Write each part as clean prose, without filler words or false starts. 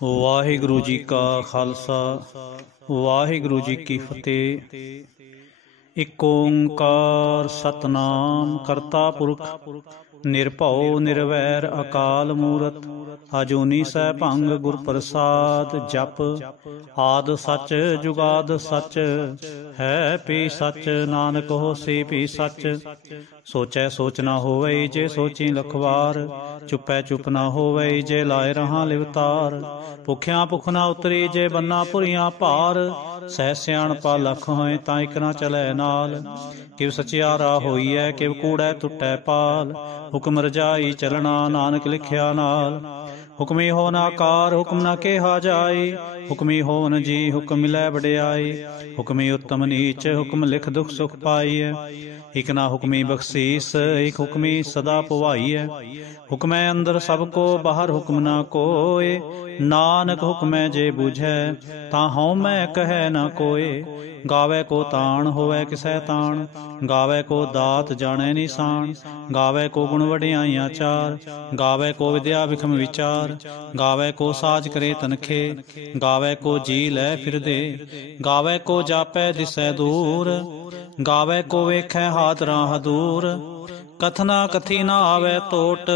वाहिगुरु जी का खालसा वाहिगुरु जी की फतेह। एक ओंकार सतनाम करता पुरख निरभौ निरवैर अकाल मूरत अजूनी सैभंग गुर प्रसाद जप आद सच जुगाद सच है भी सच नानक होसी भी सच। सोचै सोच न होवै जे सोची लखवार चुपै चुप न होवै जे लाए रहा लिवतार। भुखिया भुख न उतरी जे बन्ना भुरियां भार सह सियाणपा लख होए तां इक न चलै नाल। किव सचियारा होईऐ किव कूड़ै टुटै पाल हुक्म रजाई चलना नानक लिखिया नाल। हुक्मी हो न आकार हुक्म न केहा जाए हुक्मी हो न जी हुक्म मिलै वडियाई। हुक्मी उत्तम नीच हुक्म लिख दुख सुख पाईऐ इक ना हुक्मी बख्शीस एक हुक्मी सदा पुवाईऐ। हुक्मै अंदर सब को बाहर हुक्म ना कोय नानक हुक्मै जे बुझै तां हउमै कहै न कोय। गावै को ताण होवै किसै ताण गावै को दात जाणै निशान। गावै को गुण वडियाइयां चार गावै को विद्या विखम विचार। गावै को साज करे तनखे गावै को जी लै फिर दे। गावै को जापै दिसै दूर गावै को वेखै हाथ राह दूर। कथना कथी न आवै टोट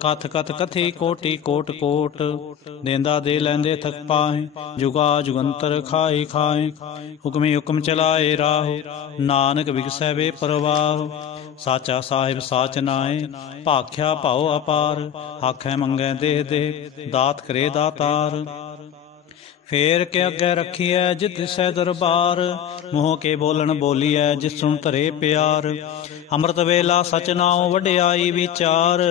कथ कथ कथी कोटि कोट कोट। देंदा दे लैंदे थक पाए जुगा जुगंतर खाए खाए। हुक्मी हुक्म चलाए राह नानक बिगसै वे परवाह। साचा साहिब साच नाए भाख्या भाओ अपार आखै मंगै देह दे दात करे दातार। फेर के अगे रखिए जित दिसै दरबार मुँह के बोलन बोलिए जिस सुन धरे प्यार। अमृत वेला सच नाओ वडियाई विचार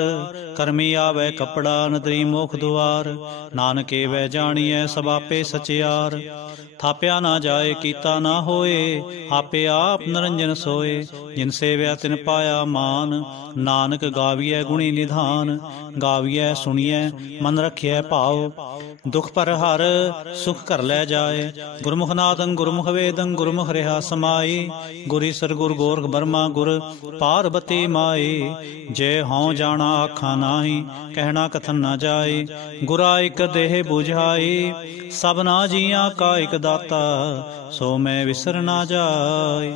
करमी आवे कपड़ा नदरी मोख दुआर। नानके वै जानिए सब आपे सचियार थाप्या ना जाए कीता ना होए आपे आप निरंजन सोए। जिन सेव्या तिन पाया मान नानक गाविए गुणी निधान। गाविए सुनिए मन रखिए भाव दुख पर हर सुख कर लै जाए। गुरमुख नादं गुरमुख वेदं गुरमुख रहा समाई। गुर ईसर गुर गोरख बर्मा गुर पार्वती माई। जय हों जाना आखा नाही कहना कथन न जाए। गुरा एक देह बुझाई सबना जिया का एक दाता सो मैं विसर ना जाए।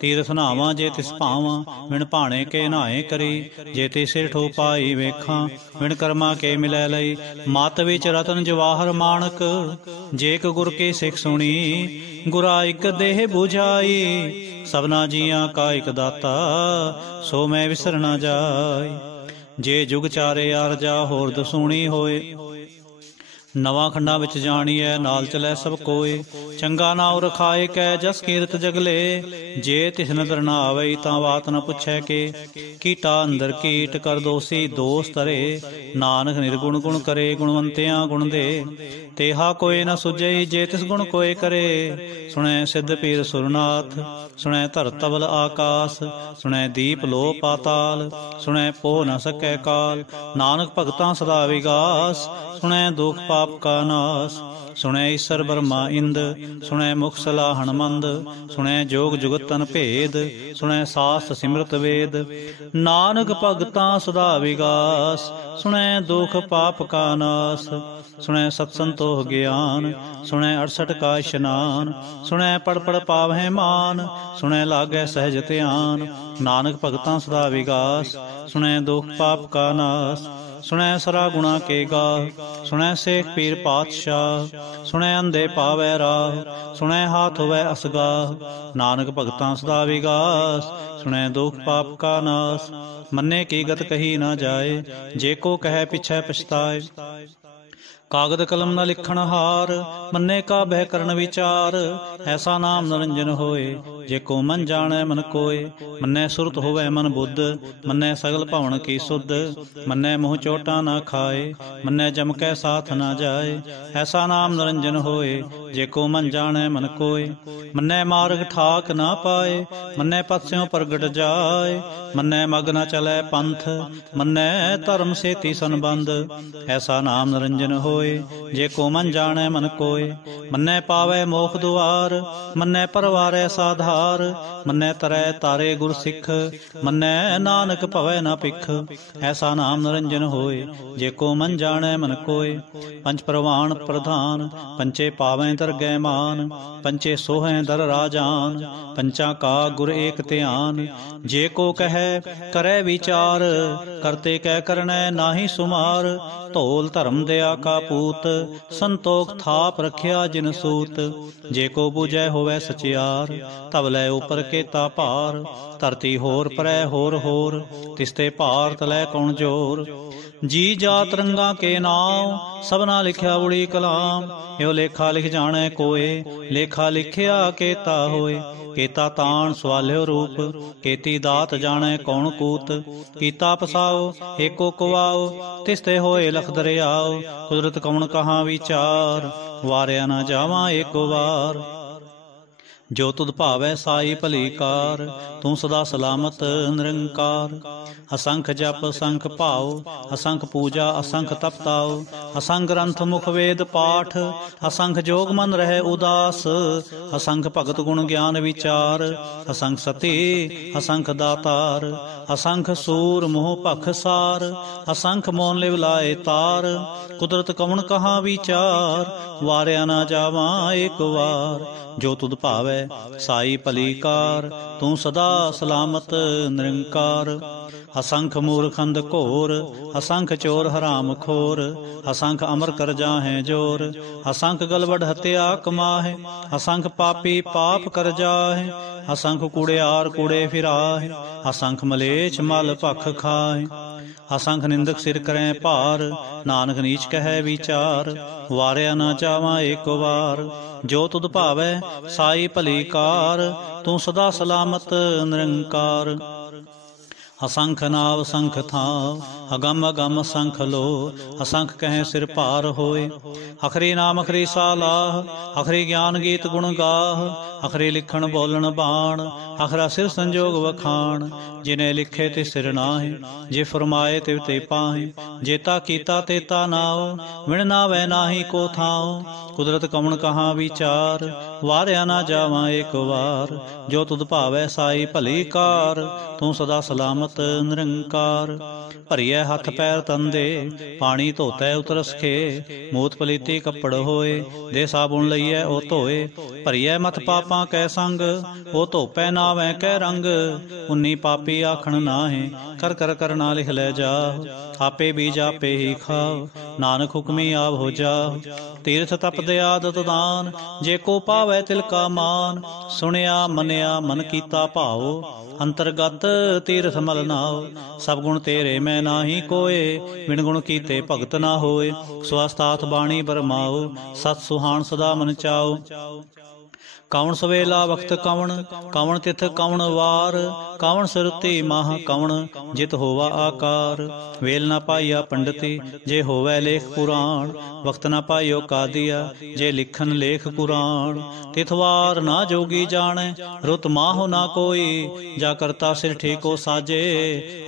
तीरथ नावां जे तिस भावां विण भाणे के नहाए करी। जे ते सिर ठो पाई वेखां विण कर्मा के मिलै लई। मत विच रतन जवाहर माणक जेक गुर के सिख सुणी। गुरा एक देह बुझाई सबना जिया का एक दाता सो मैं विसर ना जाए। जे जुग चारे आरजा होर दसूणी होए नवां खंडां विच जाणीए नाल चलै सब कोय। चंगा नाव रखाए कै जस कीरत जगले जे तिस नदर न आवई तां बात न पुछै के। कीटा अंदर कीट कर दोषी दोष तरे नानक निर्गुण गुण करे गुणवंतियां गुण दे। तेहा कोय न सुझई जे तिस गुण कोय करे। सुनै सिद्ध पीर सुरनाथ सुनै धरत तबल आकाश सुनै दीप लो पाताल सुनै पो न सकै काल। नानक भगतां सदा विगास सुनै दुख पाप का नाश। सुनै ईसर ब्रह्मा इंद सुनै मुख सलाहन मंद। सुनै जोग जुगतन भेद सुनै सास सिमरत वेद। नानक भगतां सदा विगास सुनै दुख पाप का नाश। सुनै सत्संतोह ज्ञान सुनै 68 का स्नान। सुनै पढ़ पढ़ पावै मान सुनै लागै सहज ध्यान। नानक भगतां सदा विगास सुनै दुख पाप का नाश। सुनै सरा गुणा के गाह सुनै शेख पीर पातशाह। सुनै अंधे पावै राह सुनै हाथ होवै असगाह। नानक भगतां सदा विगास सुनै दुख पाप का नाश। मन्ने की गत कही न जाए जे को कहे पिछै पछताए। कागद कलम न लिखण हार मन्ने का बह करन विचार। ऐसा नाम निरंजन होए जे को मन जाने मन कोय। मन्ने सुरत होवै मन बुद्ध मन्ने सगल भवन की सुध। मन्ने मुँह चोटा न खाए मन्ने जम कै साथ न जाए। ऐसा नाम निरंजन होए जे को मन जाने मन कोय। मन्ने मार्ग ठाक न पाए मन्ने पथस्यों प्रगट जाए। मन्ने मग न चलै पंथ मन्ने धर्म सेती संबंध। ऐसा नाम निरंजन होए जे को मन जाने मन कोय। मन्नै पावै मोख दुआर, मन्नै परवारै साधार, मन्नै तरै तारे गुर सिख, मन्नै नानक भवै न पिख। ऐसा नाम निरंजन होए, जेको मन जाणै मन कोय। पंच प्रवाण प्रधान, पंचे पावै दरगै मान, पंचे सोहै दर राजान, पंचा का गुर एक ध्यान। जे को कहे करै विचार, करते कै करनै नाहि सुमार। धौल धर्म दया का पूत, संतोख थाप रखिया जिन सूत। जे को बूझै होवै सचियार, तब लै उपर केता भार। धरती होर परै होर होर, तिसते भार तलै कौन जोर। जी जात रंगा के नाम, सबना लिखिया उड़ी कलाम। यो लेखा लिख जाणै कोय, लेखा लिखिया केता होय। केता ताण सवाल्यो रूप, केती दात जाणै कौन कूत। कीता पसाओ एको कुआओ, तिसते होए लख दरियाओ। कुदरत कौन कहाँ विचार, वारिया न जावां एको वार। जो तुध भावै साई भली कार, तू सदा सलामत निरंकार। असंख जप असंख भाव, असंख पूजा असंख तपताओ। असंख ग्रंथ मुख वेद पाठ, असंख जोग मन रहे उदास। असंख भगत गुण ज्ञान विचार, असंख सती असंख दातार। असंख सूर मोह भख सार, असंख मोन लिव लाए तार। कुदरत कौन कहाँ विचार, वारिया न जावां एक वार। जो तुध भावै साई भली कार, तू सदा सलामत निरंकार। असंख मूर्खंद घोर, असंख चोर हराम खोर। असंख अमर कर जाहें जोर, असंख गलबड़ हत्या कमाहे। असंख पापी पाप कर जाहे, असंख कूड़ियार कूड़े फिराहे। असंख मलेच्छ मल भख खाए, असंख निंदक सिर करें भार। नानक नीच कहे विचार, वारिया न जावां एक वार। जो तुध भावै साई भली कार, तू सदा सलामत निरंकार। असंख नाव असंख थाव, अगम अगम असंख लो। असंख कहें सिर भार होए, अखरी नाम अखरी सालाह। अखरी ज्ञान गीत गुण गाह, अखरी लिखण बोलन बाण। अखरा सिर संजोग वखाण, जिने लिखे ते सिर नाहे। जे फरमाए तिव ते पाहे, जेता कीता तेता नाओ। विण नावै नाही को थाओ, कुदरत कौन कहाँ विचार। वारिया ना जावां एक वार। जो तुध भावै साई भली कार, तू सदा सलामत निरंकार। भरिए हथ पैर तंदे, पानी धोतै उतरस खे। मूत पलीती कपड़ होए, दे साबुन लईए ओ धोए। भरिए मत पापां कै संग, ओ धोपै नावै कै रंग। उन्नी पापी आखण नाहे, कर कर करना लिख लै जाह। आपे बीज आपे ही खाओ, नानक हुक्मी आव हो जाओ। तीर्थ तप दया दत दान, जे को पावै तिल का मान। सुनिया मनिया मन कीता भाओ, अंतरगत तीर्थ मल नाओ। सब गुण तेरे मैं नाही कोय, बिन गुण कीते भगत ना होए। स्वास्थात बाणी बरमाओ, सत सुहान सदा मन चाओ। कौन सवेला वक्त कौन, कौन तिथ कौन वार। कौन सुरति माह कौन, जित होवा आकार। वेल न पाइया पंडिती, जे होवै लेख पुराण। वक्त न पाइयो कादिया, जे लिखन लेख पुराण। तिथवार ना जोगी जाने, रुत माहो ना कोई। जा करता सिर ठीको साजे,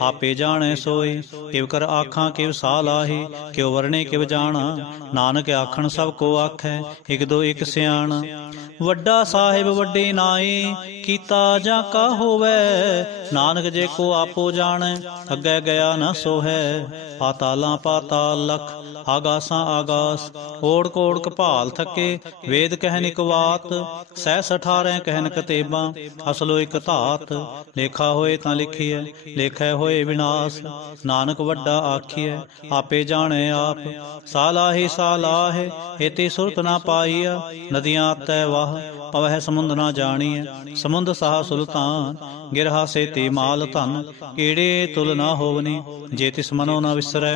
आपे जाने सोई। किव कर आखां किव सालाही, क्यों वरणे किव जाना। नानक आखन सब को आखै, इक दो इक सियाणा। वड्डा साहिब वड्डी नाई, कीता जा का होवै। नानक जे को आपो जाने, अग्गै गया न सोहै। पातालां पाताल लख, आगासां आगास। ओड़ कोड़ कपाल थके, वेद कहन इक वात। सहस 18 कहन कतेबां, असलो इक धात। लेखा होए तां लिखिए, लेखै होए विनाश। नानक वड्डा आखिए, आपे जाने आप। सालाही सालाहे, एती सुरत ना पाईया। नदियां तै वाह, पवह समुंद ना जानिए। समुंद साह सुल्तान, गिरहा सेती माल धन। कीड़े तुल ना होवनी, जे तिस मनो ना विसरै।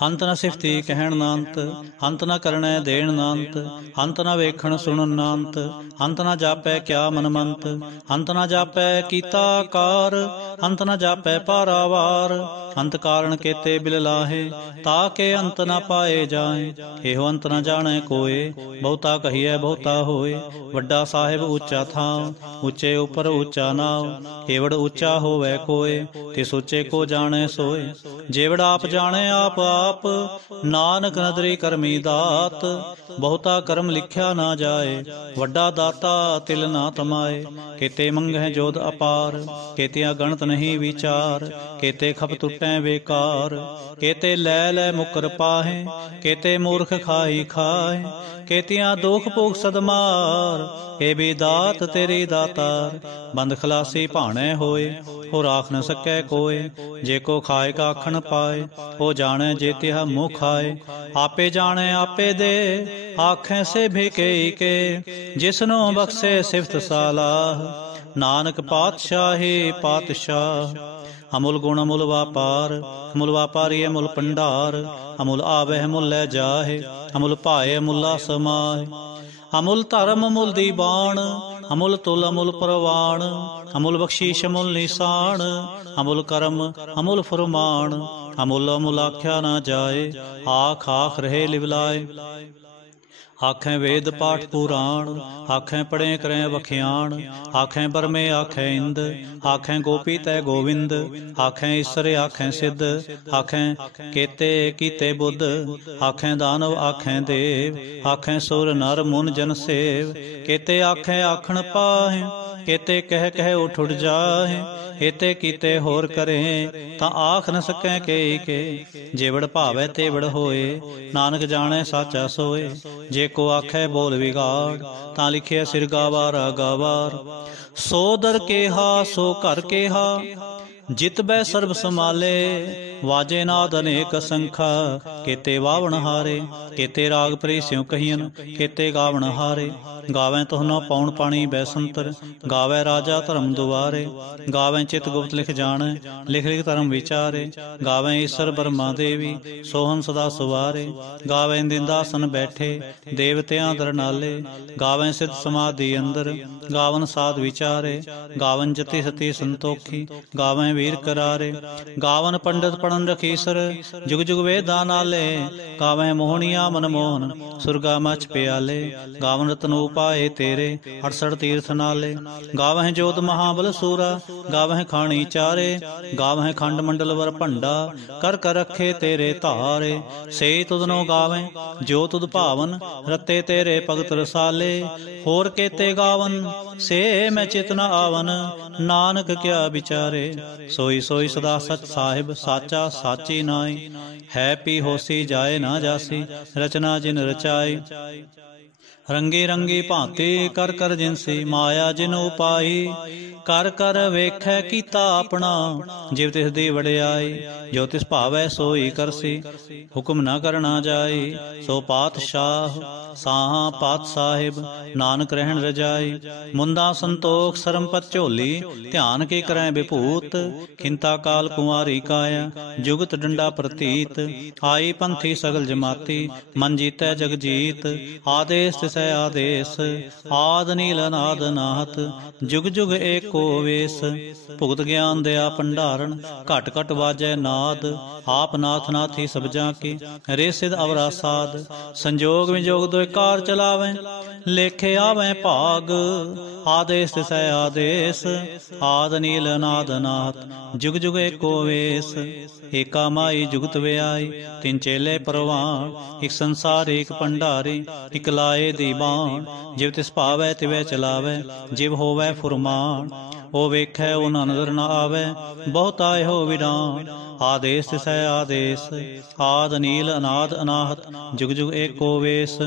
अंत न सिफती कहण ना अंत, अंत न करनै देण ना अंत। अंत न वेखण सुणन ना अंत, अंत न जापै क्या मनमंत। अंत न जापै कीता कार, अंत न जापै पारावार। अंत कारण केते बिल लाहे, ताके अंत न पाए जाए। एहो अंत न जाने कोय, बहुता कहिए बहुता होए। वड्डा साहिब ऊंचा थाव, ऊंचे उपर ऊंचा नाव। एवड़ ऊंचा होवै कोय, तिस ऊंचे को जाने सोय। जेवड़ आप जाने आप ਪ੍ਰਾਪ, ਨਾਨਕ ਨਦਰੀ ਕਰਮੀ ਦਾਤ। ਬਹੁਤਾ ਕਰਮ ਲਿਖਿਆ ਨਾ ਜਾਏ, ਵੱਡਾ ਦਾਤਾ ਤਿਲ ਨਾ ਤਮਾਏ। ਕੇਤੇ ਮੰਗਹਿ ਜੋਧ ਅਪਾਰ, ਕੇਤਿਆਂ ਗਣਤ ਨਹੀਂ ਵਿਚਾਰ। ਕੇਤੇ ਖਪ ਟੁੱਟੈ ਬੇਕਾਰ, ਕੇਤੇ ਲੈ ਲੈ ਮੁਕਰ ਪਾਹੇ। ਕੇਤੇ ਮੂਰਖ ਖਾਈ ਖਾਏ, ਕੇਤਿਆਂ ਦੁਖ ਭੋਗ ਸਦਮਾਰ। ਏ ਵੀ ਦਾਤ ਤੇਰੀ ਦਾਤਾਰ, ਬੰਦ ਖਲਾਸੀ ਭਾਣੈ ਹੋਏ। ਹੋ ਰਾਖ ਨ ਸਕੈ ਕੋਏ, ਜੇ ਕੋ ਖਾਏ ਕਾ ਆਖਣ ਪਾਏ। ਉਹ ਜਾਣੈ ਜੇ ਤਿਹ ਮੂੰਹ ਖਾਏ, ਆਪੇ ਜਾਣੈ ਆਪੇ ਦੇ। ਆਖੈ ਸੇ ਭਿਕੇ ਕੇ, ਜਿਸਨੂੰ ਬਖਸ਼ੇ ਸਿਫਤ ਸਾਲਾਹ। ਨਾਨਕ ਪਾਤਸ਼ਾਹੀ ਪਾਤਸ਼ਾਹ, ਅਮੁਲ ਗੁਣ ਅਮੁਲ ਵਾਪਾਰ। ਅਮੁਲ ਵਾਪਾਰੀ ਅਮੁਲ ਭੰਡਾਰ, ਅਮੁਲ ਆਵਹਿ ਅਮੁਲ ਲੈ ਜਾਹੇ। ਅਮੁਲ ਭਾਏ ਅਮੁੱਲਾ ਸਮਾਏ। ਅਮੁਲ ਧਰਮ ਅਮੁਲ ਦੀਬਾਨ, ਅਮੁਲ ਤੁਲ ਅਮੁਲ ਪ੍ਰਵਾਨ। ਅਮੁਲ ਬਖਸ਼ੀਸ਼ ਅਮੁਲ ਨਿਸ਼ਾਨ, ਅਮੁਲ ਕਰਮ ਅਮੁਲ ਫਰਮਾਨ। ਅਮੁਲ ਅਮੁਲ ਆਖਿਆ ਨਾ ਜਾਏ, ਆਖ ਆਖ ਰਹੇ ਲਿਵਲਾਏ। ਆਖੈ ਵੇਦ ਪਾਠ ਪੁਰਾਣ, ਆਖੈ ਪੜ੍ਹੇ ਕਰੈ ਵਖਿਆਣ। ਆਖੈ ਬਰਮੇ ਆਖੈ ਇੰਦ, ਆਖੈ ਗੋਪੀ ਤੈ ਗੋਵਿੰਦ। ਆਖੈ ਈਸਰ ਆਖੈ ਸਿੱਧ, ਆਖੈ ਕੇਤੇ ਕੀਤੇ ਬੁੱਧ। ਆਖੈ ਦਾਨਵ ਆਖੈ ਦੇਵ, ਆਖੈ ਸੁਰ ਨਰ ਮੁਨ ਜਨ ਸੇਵ। ਕੇਤੇ ਆਖੈ ਆਖਣ ਪਾਹੇ, ਕੇਤੇ ਕਹਿ ਕਹਿ ਉਠ ਉਠ ਜਾਹੇ। ਏਤੇ ਕੀਤੇ ਹੋਰ ਕਰੇ, ਤਾਂ ਆਖ ਨ ਸਕੈ ਕੇ ਕੇ। ਜੇਵੜ ਭਾਵੈ ਤੇਵੜ ਹੋਏ, ਨਾਨਕ ਜਾਣੈ ਸਾਚਾ ਸੋਏ। ਜੇ ਕੋ ਆਖੈ ਬੋਲ ਵਿਗਾੜ, ਤਾਂ ਲਿਖਿਆ ਸਿਰ ਗਾਵਾਰ ਗਾਵਾਰ। ਸੋ ਦਰ ਕੇਹਾ ਸੋ ਘਰ ਕੇਹਾ, ਜਿਤ ਬੈ ਸਰਬ ਸਮਾਲੇ। ਵਾਜੇ ਨਾਦ ਅਨੇਕ ਸੰਖਾ, ਕੇਤੇ ਵਾਵਣ ਹਾਰੇ। ਕੇਤੇ ਰਾਗ ਪ੍ਰੀ ਸਿਉ ਕਹੀਨ, ਕੇਤੇ ਗਾਵਣ ਹਾਰੇ। ਗਾਵੈ ਤੁਹਨਾ ਪੌਣ ਪਾਣੀ ਬੈਸੰਤਰ, ਗਾਵੈ ਰਾਜਾ ਧਰਮ ਦੁਆਰੇ। ਗਾਵੈ ਚਿਤ ਗੁਪਤ ਲਿਖ ਜਾਣੈ, ਲਿਖ ਲਿਖ ਧਰਮ ਵਿਚਾਰੇ। ਗਾਵੈ ਈਸਰ ਬਰਮਾ ਦੇਵੀ, ਸੋਹਨ ਸਦਾ ਸੁਵਾਰੇ। ਗਾਵੈ ਦਿੰਦਾਸਨ ਬੈਠੇ, ਦੇਵਤਿਆਂ ਦਰ ਨਾਲੇ। ਗਾਵੈ ਸਿੱਧ ਸਮਾਧੀ ਅੰਦਰ, ਗਾਵਨ ਸਾਧ ਵਿਚਾਰੇ। ਗਾਵਨ ਜਤੀ ਸਤੀ ਸੰਤੋਖੀ, ਗਾਵੈ ਵੀਰ ਕਰਾਰੇ। ਗਾਵਨ ਪੰਡਤ ਪੜਨ ਰਖੀਸਰ, ਜੁਗ ਜੁਗ ਵੇਦਾਂ ਨਾਲੇ। ਗਾਵੈ ਮੋਹਣੀਆਂ ਮਨਮੋਹਨ, ਸੁਰਗਾ ਮਚ ਪਿਆਲੇ। ਗਾਵਨ ਰਤਨ ਉਪਾਏ ਤੇਰੇ, 68 ਤੀਰਥ ਨਾਲੇ। ਗਾਵਹਿ ਜੋਤ ਮਹਾਬਲ ਸੂਰਾ, ਗਾਵਹਿ ਖਾਣੀ ਚਾਰੇ। ਗਾਵਹਿ ਖੰਡ ਮੰਡਲ ਵਰ ਭੰਡਾ, ਕਰ ਕਰ ਰੱਖੇ ਤੇਰੇ ਧਾਰੇ। ਸੇ ਤੁਧਨੋ ਗਾਵੈ ਜੋ ਤੁਧ ਭਾਵਨ, ਰਤੇ ਤੇਰੇ ਭਗਤ ਰਸਾਲੇ। ਹੋਰ ਕੇਤੇ ਗਾਵਨ ਸੇ ਮੈਂ ਚਿਤ ਨ ਆਵਨ, ਨਾਨਕ ਕਿਆ ਵਿਚਾਰੇ। ਸੋਈ ਸੋਈ ਸਦਾ ਸਚ ਸਾਹਿਬ, ਸਾਚਾ ਸਾਚੀ ਨਾਈ। ਹੈ ਪੀ ਹੋਸੀ ਜਾਏ ਨਾ ਜਾਸੀ, ਰਚਨਾ ਜਿਨ ਰਚਾਈ। ਰੰਗੀ ਰੰਗੀ ਭਾਂਤੀ ਕਰ ਕਰ ਜਿਨਸੀ, ਮਾਇਆ ਜਿਨ ਉਪਾਈ। ਕਰ ਕਰ ਵੇਖੈ ਕੀਤਾ ਆਪਣਾ, ਜਿਵ ਤਿਸ ਦੀ ਵਡਿਆਈ। ਜੋ ਤਿਸ ਭਾਵੈ ਸੋਈ ਕਰਸੀ, ਹੁਕਮ ਨਾ ਕਰਨਾ ਜਾਈ। ਸੋ ਪਾਤਸ਼ਾਹ ਸਾਹਾਂ ਪਾਤ ਸਾਹਿਬ, ਨਾਨਕ ਰਹਿਣ ਰਜਾਈ। ਮੁੰਦਾ ਸੰਤੋਖ ਸਰਮਪਤ ਝੋਲੀ, ਧਿਆਨ ਕੀ ਕਰੈ ਵਿਭੂਤ। ਖਿੰਤਾ ਕਾਲ ਕੁਮਾਰੀ ਕਾਇਆ, ਜੁਗਤ ਡੰਡਾ ਪ੍ਰਤੀਤ। ਆਈ ਪੰਥੀ ਸਗਲ ਜਮਾਤੀ, ਮਨ ਜੀਤੈ ਜਗ ਜੀਤ। ਆਦੇਸ ਤਿਸੈ ਆਦੇਸ, ਆਦ ਨੀਲ ਅਨਾਦ ਨਾਹਤ। ਜੁਗ ਜੁਗ ਏਕੋ ਵੇਸ, ਭੁਗਤ ਗਿਆਨ ਦਿਆ ਭੰਡਾਰਨ। ਘਟ ਘਟ ਵਾਜੈ ਨਾਦ, ਆਪ ਨਾਥ ਨਾਥੀ ਸਬਜਾਂ ਕੀ। ਰੇ ਸਿਧ ਅਵਰਾ ਸਾਧ, ਸੰਜੋਗ ਵਿਜੋਗ ਦੋਇ ਕਾਰ ਚਲਾਵੈ। ਲੇਖੇ ਆਵੈ ਭਾਗ, ਆਦੇਸ ਤਿਸੈ ਆਦੇਸ। ਆਦ ਨੀਲ ਅਨਾਦ ਨਾਹਤ, ਜੁਗ ਜੁਗ ਏਕੋ ਵੇਸ। ਏਕਾ ਮਾਈ ਜੁਗਤ ਵਿਆਈ, ਤਿੰਨ ਚੇਲੇ ਪਰਵਾਨ। ਇਕ ਸੰਸਾਰ ਏਕ ਭੰਡਾਰੀ, ਇਕ ਲਾਏ ਦੀ ਬਾਣ। ਜਿਵ ਤਿਸ ਭਾਵੈ ਤਿਵੈ ਚਲਾਵੈ, ਜਿਵ ਹੋਵੈ ਫੁਰਮਾਨ। ਉਹ ਵੇਖੈ ਉਹ ਨਜ਼ਰ ਨ ਆਵੈ, ਬਹੁਤਾ ਇਹੋ ਵਿਡਾਨ। ਆਦੇਸ ਤਿਸੈ ਆਦੇਸ, ਆਦ ਨੀਲ ਅਨਾਦ ਅਨਾਹਤ। ਜੁਗ ਜੁਗ ਏਕੋ ਵੇਸ।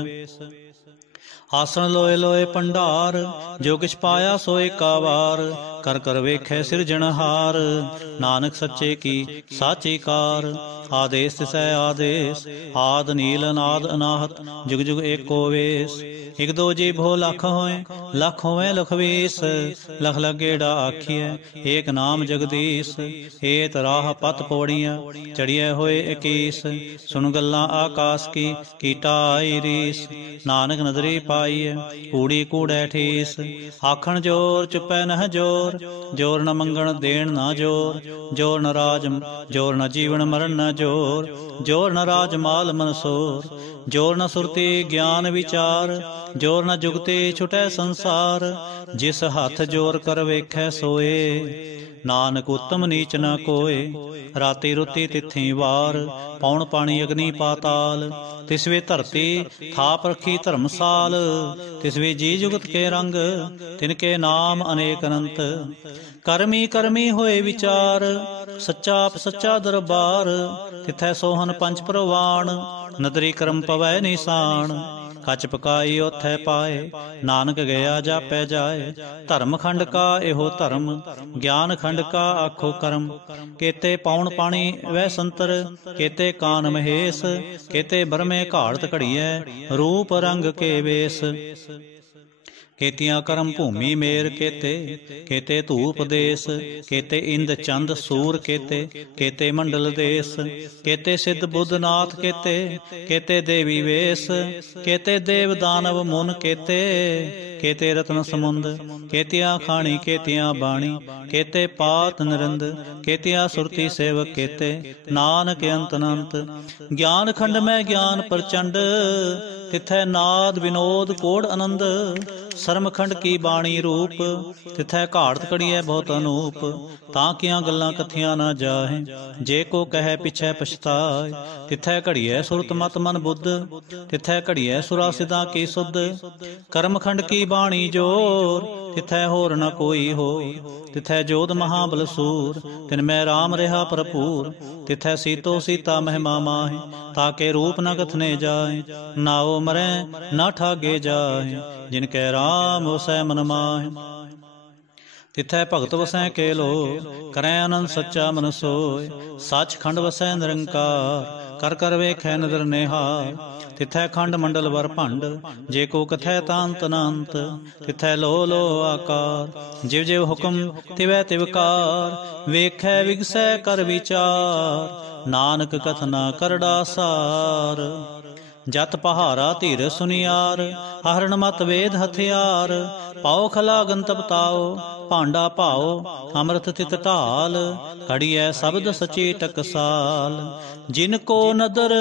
ਆਸਣ ਲੋਏ ਲੋਏ ਭੰਡਾਰ, ਜੋ ਕਿਛ ਪਾਇਆ ਸੋ ਏਕਾ ਵਾਰ। ਕਰ ਕਰ ਵੇਖੈ ਸਿਰਜਣਹਾਰ, ਨਾਨਕ ਸੱਚੇ ਕੀ ਸਾਚੀ ਕਾਰ। ਆਦੇਸ ਤਿਸੈ ਆਦੇਸ, ਆਦ ਨੀਲ ਅਨਾਦ ਅਨਾਹਤ। ਜੁਗ ਜੁਗ ਏਕੋ ਵੇਸ। ਇਕ ਦੋ ਜੀ ਭੋ ਲੱਖ ਹੋਏ, ਲੱਖ ਹੋਵੇ ਲਖ ਵੀਸ। ਲਖ ਲਖ ਗੇੜਾ ਆਖੀਐ, ਏਕ ਨਾਮ ਜਗਦੀਸ਼। ਏਤ ਰਾਹ ਪਤ ਪੌੜੀਆਂ, ਚੜੀਐ ਹੋਏ 21। ਸੁਣ ਗੱਲਾਂ ਆਕਾਸ ਕੀ, ਕੀਟਾ ਆਈ ਰੀਸ। ਨਾਨਕ ਨਦਰੀ ਪਾਈਐ, ਕੂੜੀ ਕੂੜੈ ਠੀਸ। ਆਖਣ ਜੋਰ ਚੁੱਪੈ ਨਹ ਜੋਰ, ਜੋਰ ਨ ਮੰਗਣ ਦੇਣ ਨਾ ਜੋਰ। ਜੋਰ ਨ ਰਾਜ ਜੋਰ ਨ ਜੀਵਨ ਮਰਨ ਨ ਜੋਰ। ਜੋਰ ਨ ਰਾਜ ਮਾਲ ਮਨਸੋਰ, ਜੋਰ ਨ ਸੁਰਤੀ ਗਿਆਨ ਵਿਚਾਰ। ਜੋਰ ਨ ਜੁਗਤੀ ਛੁਟੈ ਸੰਸਾਰ, ਜਿਸ ਹੱਥ ਜੋਰ ਕਰ ਵੇਖੈ ਸੋਏ। नानक उत्तम नीच न कोय। राति रुति तिथि वार, पौन पानी अग्नि पाताल। तिसवे धरती थाप रखी धर्मसाल। तिसवे जी जुगत के रंग, तिनके नाम अनेक अनंत। करमी करमी होए विचार, सच्चा सच्चा दरबार। तिथै सोहन पंच प्रवाण, नदरी करम पवै निशान। कच पकाई ओथै पाए, नानक गया जापै जाए। धर्म खंड का एहो धर्म, ज्ञान खंड का आखो कर्म। केते पौन पानी वह संतर, केते कान महेश। केते बरमे घाड़त घड़िए, रूप रंग के वेश। केतियां करम भूमि मेर केते, केते धूप देश। केते इंद चंद सूर केते, केते मंडल देश। केते सिद्ध बुद्ध नाथ केते, केते देवी वेश। केते देव दानव मुन केते, केते रत्न समुंद। केतियां खाणी केतियां बाणी, केते पात निरंद। केतियां सुरती सेवक केते, नानक अंत अनंत। ज्ञान खंड में ज्ञान प्रचंड, तिथै नाद विनोद कोड़ आनंद। सरमखंड की बाणी रूप, तिथै घाड़त घड़िए बहुत अनूप। तां कियां गल्लां कथियां ना जाहे, जे को कहे पिछै पछताए। तिथै घड़िए सुरत मत मन बुद्ध, तिथै घड़िए सुरा सिद्धां की सुध। कर्मखंड की बाणी जोर, तिथै होर न कोई होर। तिथै जोध महाबल सूर, तिनमै राम रहा भरपूर। तिथै सीतो सीता महिमा माहे, ताके रूप न कथने जाए। नाओ मरै न ठागे जाए, जिनकै राम वसै मन माहे। तिथै भगत वसै के लो, करै आनंद सच्चा मन सोय। सच खंड वसै निरंकार, कर कर वेखै नदर निहार। तिथै खंड मंडल वर भंड, जे को कथै तांत अनंत। तिथै लो आकार, जिव जिव हुक्म तिवै तिवकार। वेखै विगसै कर विचार, नानक कथना करड़ा सार। जत पहारा धीर सुनियार, हरण मत वेद हथियार। पाओ खला गंतव ताओ, भांडा भाओ अमृत तित ढाल। घड़िए शब्द सची टकसाल, जिनको नदर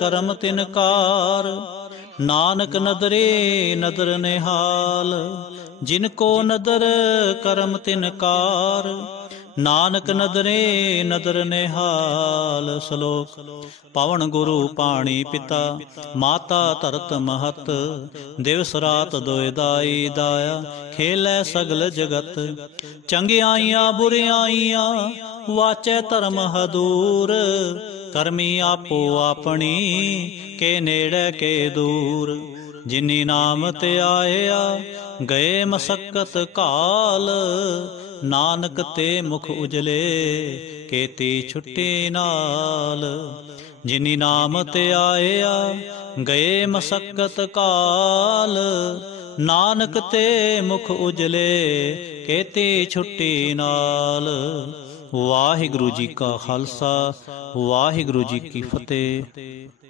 करम तिनकार। नानक नदरे नदर निहाल, जिनको नदर करम तिनकार। नानक नदरे नदर निहाल। श्लोक। पवन गुरु पाणी पिता, माता धरत महत। दिवस रात दोए दाई दाया, खेलै सगल जगत। चंगियाइयां बुरियाइयां, वाचै धर्म हदूर। करमी आपो आपनी, के नेड़े के दूर। जिनी नाम ते आया, गए मसक्कत काल। नानक ते मुख उजले, केती छुट्टी नाल। जिनी नाम ते आया, गए मसक्कत काल। नानक ते मुख उजले, केती छुट्टी नाल। वाहिगुरु जी का खालसा, वाहिगुरु जी की फतेह।